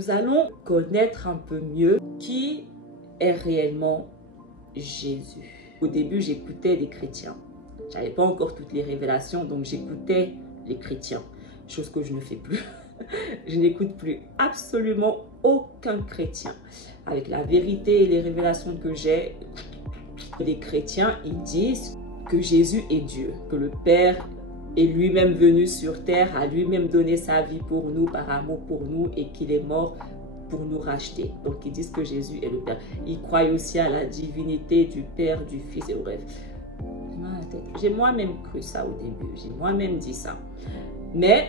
nous allons connaître un peu mieux qui est réellement Jésus. Au début, j'écoutais des chrétiens. Je n'avais pas encore toutes les révélations, donc j'écoutais les chrétiens, chose que je ne fais plus. Je n'écoute plus absolument aucun chrétien. Avec la vérité et les révélations que j'ai, les chrétiens, ils disent que Jésus est Dieu, que le Père est lui-même venu sur terre, a lui-même donné sa vie pour nous, par amour pour nous, et qu'il est mort pour nous racheter. Donc ils disent que Jésus est le Père. Ils croient aussi à la divinité du Père, du Fils, et bref. J'ai moi-même cru ça au début, j'ai moi-même dit ça. Mais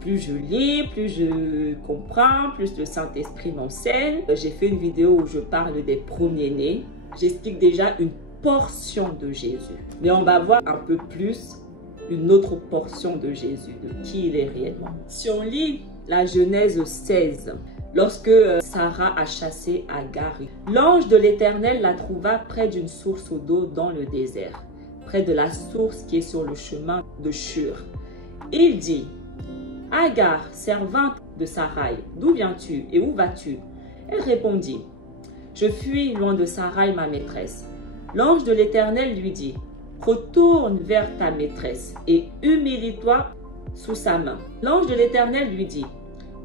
plus je lis, plus je comprends, plus le Saint-Esprit m'enseigne. J'ai fait une vidéo où je parle des premiers-nés. J'explique déjà une portion de Jésus. Mais on va voir un peu plus une autre portion de Jésus, de qui il est réellement. Si on lit la Genèse 16, lorsque Sarah a chassé Agar, l'ange de l'Éternel la trouva près d'une source d'eau dans le désert, près de la source qui est sur le chemin de Shur. Il dit: Agar, servante de Sarai, d'où viens-tu et où vas-tu? Elle répondit: Je fuis loin de Sarai, ma maîtresse. L'ange de l'Éternel lui dit: Retourne vers ta maîtresse et humilie-toi sous sa main. L'ange de l'Éternel lui dit: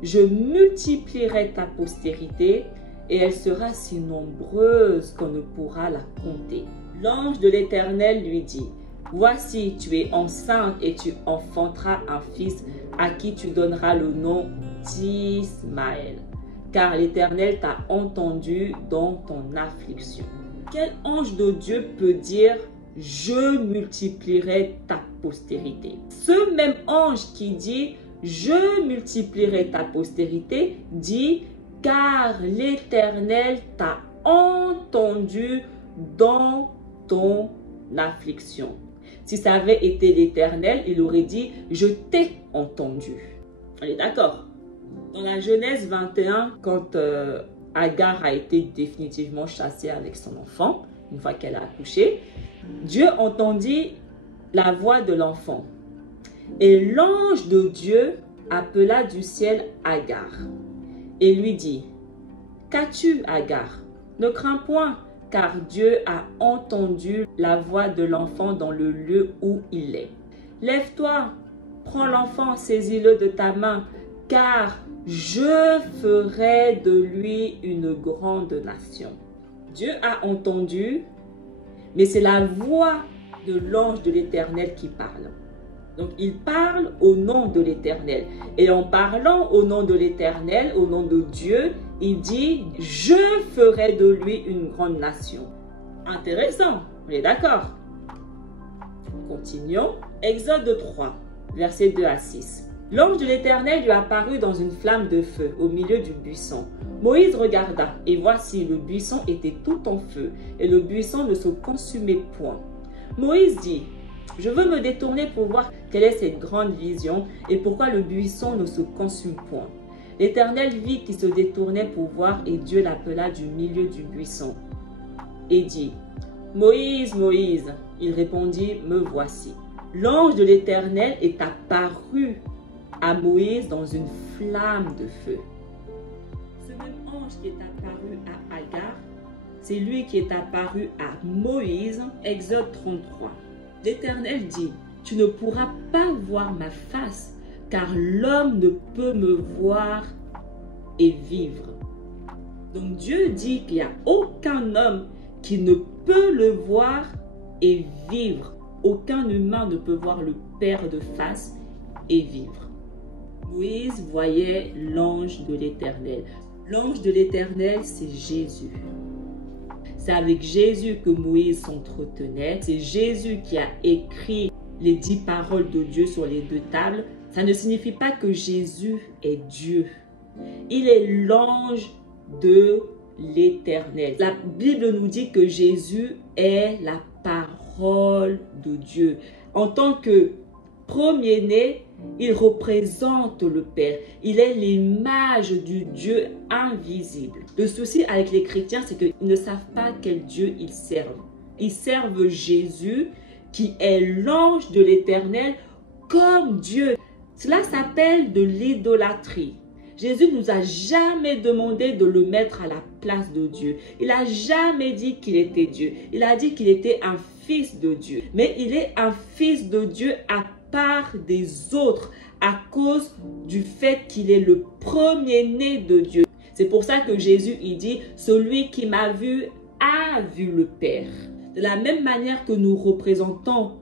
Je multiplierai ta postérité et elle sera si nombreuse qu'on ne pourra la compter. L'ange de l'Éternel lui dit: Voici, tu es enceinte et tu enfanteras un fils à qui tu donneras le nom d'Ismaël, car l'Éternel t'a entendu dans ton affliction. Quel ange de Dieu peut dire: Je multiplierai ta postérité? Ce même ange qui dit: Je multiplierai ta postérité dit: Car l'Éternel t'a entendu dans ton affliction. Si ça avait été l'Éternel, il aurait dit: Je t'ai entendu. On est d'accord? Dans la Genèse 21, quand Agar a été définitivement chassée avec son enfant, une fois qu'elle a accouché, Dieu entendit la voix de l'enfant. Et l'ange de Dieu appela du ciel Agar et lui dit: Qu'as-tu, Agar? Ne crains point, car Dieu a entendu la voix de l'enfant dans le lieu où il est. Lève-toi, prends l'enfant, saisis-le de ta main, car je ferai de lui une grande nation. Dieu a entendu, mais c'est la voix de l'ange de l'Éternel qui parle. Donc il parle au nom de l'Éternel. Et en parlant au nom de l'Éternel, au nom de Dieu, il dit: Je ferai de lui une grande nation. Intéressant, on est d'accord? Continuons. Exode 3, versets 2 à 6. L'ange de l'Éternel lui apparut dans une flamme de feu au milieu du buisson. Moïse regarda, et voici, le buisson était tout en feu, et le buisson ne se consumait point. Moïse dit: Je veux me détourner pour voir quelle est cette grande vision et pourquoi le buisson ne se consume point. L'Éternel vit qu'il se détournait pour voir et Dieu l'appela du milieu du buisson et dit: Moïse, Moïse. Il répondit: Me voici. L'ange de l'Éternel est apparu à Moïse dans une flamme de feu. Ce même ange qui est apparu à Agar, c'est lui qui est apparu à Moïse. Exode 33. L'Éternel dit: Tu ne pourras pas voir ma face, car l'homme ne peut me voir et vivre. Donc Dieu dit qu'il n'y a aucun homme qui ne peut le voir et vivre. Aucun humain ne peut voir le Père de face et vivre. Moïse voyait l'ange de l'Éternel. L'ange de l'Éternel, c'est Jésus. C'est avec Jésus que Moïse s'entretenait. C'est Jésus qui a écrit les 10 paroles de Dieu sur les 2 tables. Ça ne signifie pas que Jésus est Dieu. Il est l'ange de l'Éternel. La Bible nous dit que Jésus est la parole de Dieu. En tant que premier-né, il représente le Père. Il est l'image du Dieu invisible. Le souci avec les chrétiens, c'est qu'ils ne savent pas quel Dieu ils servent. Ils servent Jésus, qui est l'ange de l'Éternel, comme Dieu. Cela s'appelle de l'idolâtrie. Jésus nous a jamais demandé de le mettre à la place de Dieu. Il n'a jamais dit qu'il était Dieu. Il a dit qu'il était un fils de Dieu. Mais il est un fils de Dieu à part des autres à cause du fait qu'il est le premier-né de Dieu. C'est pour ça que Jésus, il dit, celui qui m'a vu a vu le Père. De la même manière que nous représentons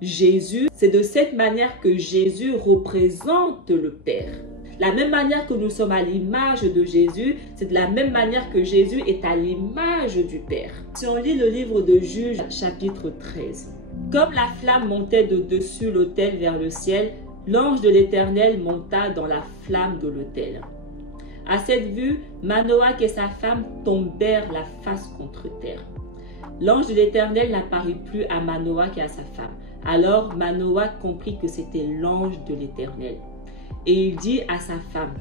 Jésus, c'est de cette manière que Jésus représente le Père. La même manière que nous sommes à l'image de Jésus, c'est de la même manière que Jésus est à l'image du Père. Si on lit le livre de Juges, chapitre 13. Comme la flamme montait de dessus l'autel vers le ciel, l'ange de l'Éternel monta dans la flamme de l'autel. À cette vue, Manoach et sa femme tombèrent la face contre terre. L'ange de l'Éternel n'apparut plus à Manoach et à sa femme. Alors Manoach comprit que c'était l'ange de l'Éternel. Et il dit à sa femme,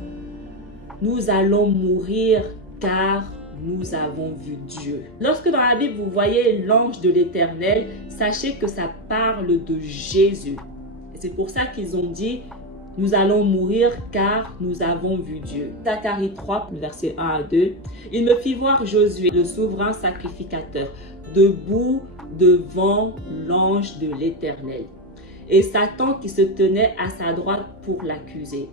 « Nous allons mourir car nous avons vu Dieu. » Lorsque dans la Bible vous voyez l'ange de l'Éternel, sachez que ça parle de Jésus. Et c'est pour ça qu'ils ont dit, « Nous allons mourir car nous avons vu Dieu. » Zacharie 3, versets 1 à 2. « Il me fit voir Josué, le souverain sacrificateur, debout devant l'ange de l'Éternel. Et Satan qui se tenait à sa droite pour l'accuser.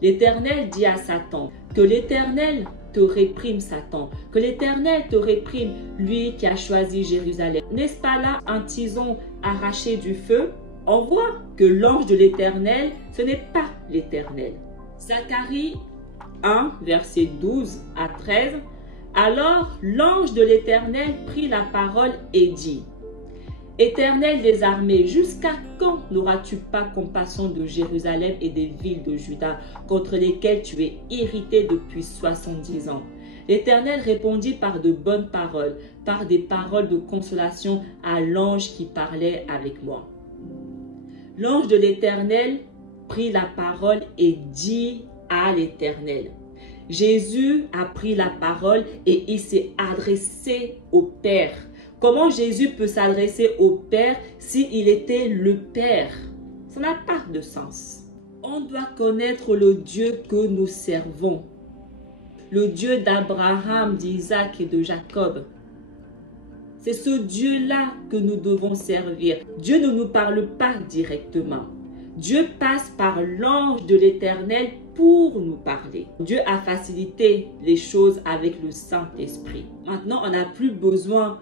L'Éternel dit à Satan, que l'Éternel te réprime, Satan, que l'Éternel te réprime, lui qui a choisi Jérusalem. N'est-ce pas là un tison arraché du feu? On voit que l'ange de l'Éternel, ce n'est pas l'Éternel. Zacharie 1, versets 12 à 13. Alors l'ange de l'Éternel prit la parole et dit, Éternel des armées, jusqu'à quand n'auras-tu pas compassion de Jérusalem et des villes de Juda, contre lesquelles tu es irrité depuis 70 ans? L'Éternel répondit par de bonnes paroles, par des paroles de consolation à l'ange qui parlait avec moi. L'ange de l'Éternel prit la parole et dit à l'Éternel. Jésus a pris la parole et il s'est adressé au Père. Comment Jésus peut s'adresser au Père s'il était le Père? Ça n'a pas de sens. On doit connaître le Dieu que nous servons. Le Dieu d'Abraham, d'Isaac et de Jacob. C'est ce Dieu-là que nous devons servir. Dieu ne nous parle pas directement. Dieu passe par l'ange de l'Éternel pour nous parler. Dieu a facilité les choses avec le Saint-Esprit. Maintenant, on n'a plus besoin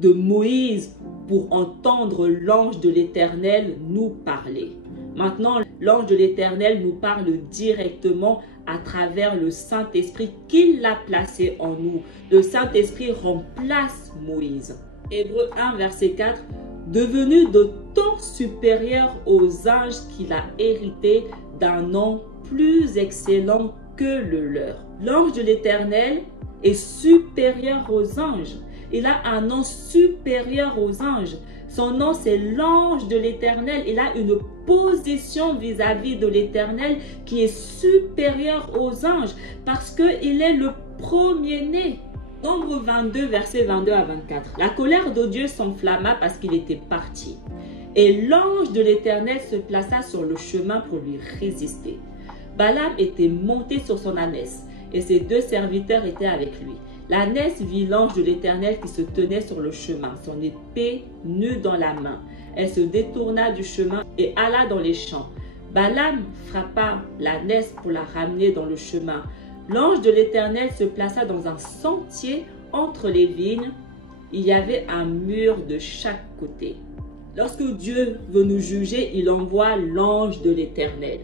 de Moïse pour entendre l'ange de l'Éternel nous parler. Maintenant, l'ange de l'Éternel nous parle directement à travers le Saint-Esprit qu'il a placé en nous. Le Saint-Esprit remplace Moïse. Hébreux 1, verset 4. Devenu de temps supérieur aux anges qu'il a hérité d'un nom plus excellent que le leur. L'ange de l'Éternel est supérieur aux anges. Il a un nom supérieur aux anges. Son nom, c'est l'ange de l'Éternel. Il a une position vis-à-vis de l'Éternel qui est supérieure aux anges parce qu'il est le premier-né. Nombre 22, versets 22 à 24. La colère de Dieu s'enflamma parce qu'il était parti. Et l'ange de l'Éternel se plaça sur le chemin pour lui résister. Balaam était monté sur son ânesse et ses deux serviteurs étaient avec lui. L'ânesse vit l'ange de l'Éternel qui se tenait sur le chemin, son épée nue dans la main. Elle se détourna du chemin et alla dans les champs. Balaam frappa l'ânesse pour la ramener dans le chemin. L'ange de l'Éternel se plaça dans un sentier entre les vignes. Il y avait un mur de chaque côté. Lorsque Dieu veut nous juger, il envoie l'ange de l'Éternel.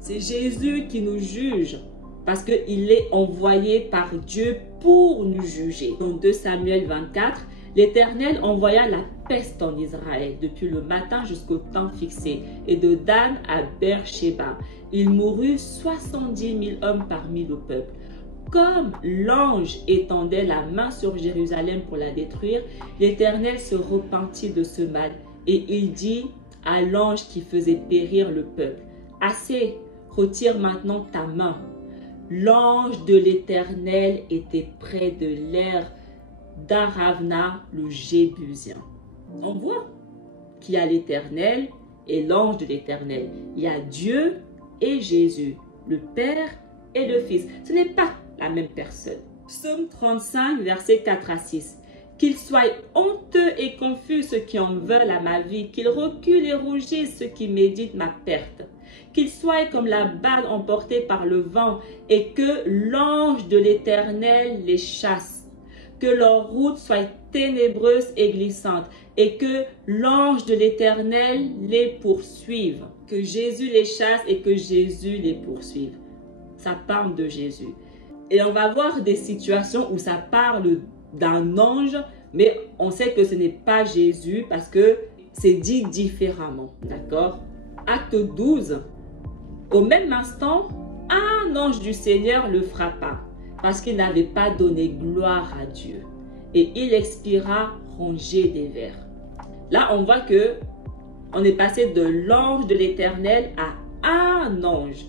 C'est Jésus qui nous juge parce qu'il est envoyé par Dieu pour nous juger. Dans 2 Samuel 24, l'Éternel envoya la peste en Israël depuis le matin jusqu'au temps fixé et de Dan à Beersheba. Il mourut 70 000 hommes parmi le peuple. Comme l'ange étendait la main sur Jérusalem pour la détruire, l'Éternel se repentit de ce mal et il dit à l'ange qui faisait périr le peuple, « Assez, retire maintenant ta main. » L'ange de l'Éternel était près de l'aire d'Aravna, le Jébusien. On voit qu'il y a l'Éternel et l'ange de l'Éternel. Il y a Dieu et Jésus, le Père et le Fils. Ce n'est pas la même personne. Psaume 35, versets 4 à 6. Qu'ils soient honteux et confus ceux qui en veulent à ma vie, qu'ils reculent et rougissent ceux qui méditent ma perte. Qu'ils soient comme la balle emportée par le vent et que l'ange de l'Éternel les chasse. Que leur route soit ténébreuse et glissante et que l'ange de l'Éternel les poursuive. Que Jésus les chasse et que Jésus les poursuive. Ça parle de Jésus. Et on va voir des situations où ça parle d'un ange, mais on sait que ce n'est pas Jésus parce que c'est dit différemment. D'accord? Acte 12. Au même instant, un ange du Seigneur le frappa parce qu'il n'avait pas donné gloire à Dieu. Et il expira rongé des vers. Là, on voit que on est passé de l'ange de l'Éternel à un ange.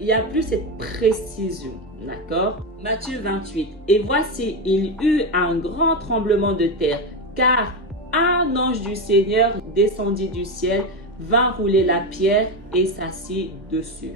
Il n'y a plus cette précision, d'accord? Matthieu 28. Et voici, il eut un grand tremblement de terre, car un ange du Seigneur descendit du ciel, vint rouler la pierre et s'assit dessus.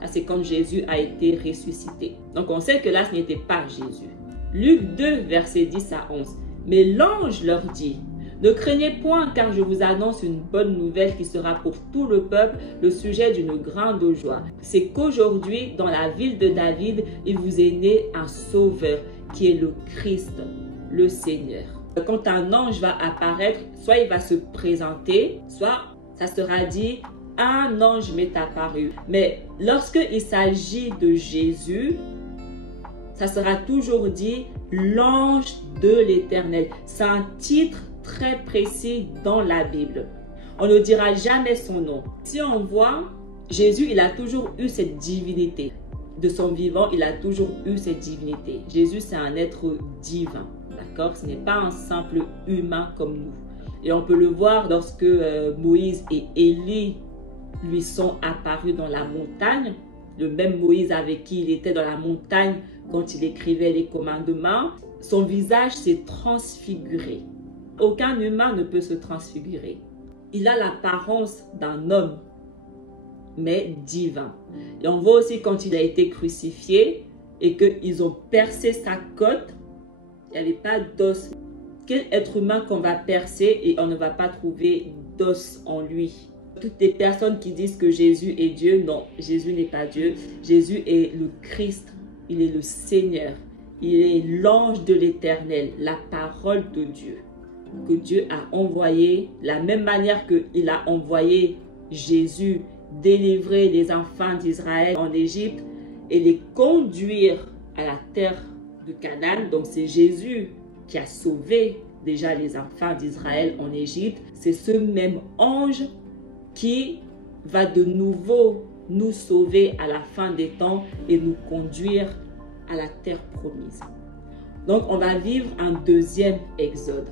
Là, c'est quand Jésus a été ressuscité. Donc, on sait que là, ce n'était pas Jésus. Luc 2, versets 10 à 11. Mais l'ange leur dit: ne craignez point, car je vous annonce une bonne nouvelle qui sera pour tout le peuple le sujet d'une grande joie. C'est qu'aujourd'hui, dans la ville de David, il vous est né un sauveur qui est le Christ, le Seigneur. Quand un ange va apparaître, soit il va se présenter, soit ça sera dit: un ange m'est apparu. Mais lorsqu'il s'agit de Jésus, ça sera toujours dit l'ange de l'Éternel. C'est un titre très précis dans la Bible. On ne dira jamais son nom. Si on voit, Jésus, il a toujours eu cette divinité. De son vivant, il a toujours eu cette divinité. Jésus, c'est un être divin. D'accord? Ce n'est pas un simple humain comme nous. Et on peut le voir lorsque Moïse et Élie lui sont apparus dans la montagne. Le même Moïse avec qui il était dans la montagne quand il écrivait les commandements. Son visage s'est transfiguré. Aucun humain ne peut se transfigurer. Il a l'apparence d'un homme, mais divin. Et on voit aussi quand il a été crucifié et qu'ils ont percé sa côte, il n'y avait pas d'os. Quel être humain qu'on va percer et on ne va pas trouver d'os en lui? Toutes les personnes qui disent que Jésus est Dieu, non, Jésus n'est pas Dieu. Jésus est le Christ, il est le Seigneur, il est l'ange de l'Éternel, la parole de Dieu, que Dieu a envoyé, la même manière qu'il a envoyé Jésus délivrer les enfants d'Israël en Égypte et les conduire à la terre de Canaan. Donc c'est Jésus qui a sauvé déjà les enfants d'Israël en Égypte. C'est ce même ange qui va de nouveau nous sauver à la fin des temps et nous conduire à la terre promise. Donc on va vivre un deuxième exode.